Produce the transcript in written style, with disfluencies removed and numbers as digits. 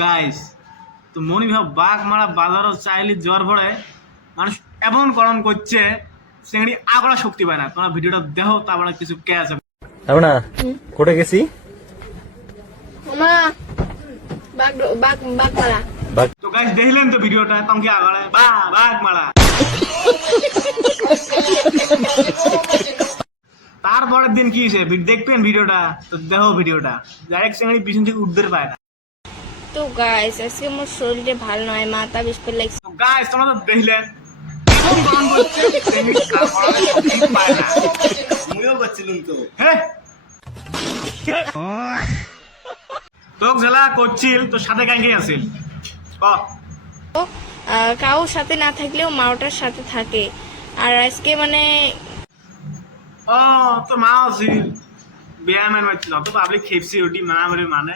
Guys, তো মনি ভাব বাঘ মারা বাজারও চাইলে জ্বর পড়ে মানুষ এমন করণ করছে চিংড়ি আগড়া শক্তি পায় না। তোমার ভিডিওটা দেখো, তারপরে কিছু ক্যাচ হবে। না কোটে গেছি মা বাঘ বাঘ বাঘ মারা তো গাইস দেখলেন তো ভিডিওটা, কম কি আগড়ে বাঘ মারা। তারপরের দিন কি হয়েছে দেখবেন ভিডিওটা, তো দেখো ভিডিওটা ডাইরেক্ট চিংড়ি পিছন থেকে উঠতে পায় না। তো গাইস আজকে আমার শরীরটা ভালো নয়, মাথা বেশ করে লাগছে। তো গাইস তোমরা তো দেখলেন এমন করণ করছে চিংড়ি আগড়া শক্তি পায় না। আমিও করছিলাম তো। হ্যাঁ তোক জেলা করছিল তো সাথে কাঙ্গে আছিল কারোর সাথে না থাকলেও মাওটার সাথে থাকে। আর আজকে মানে ও তোর মা আছিল ব্যায়ামের মারছিল তো পাবলিক খেপছি ওটি মা মানে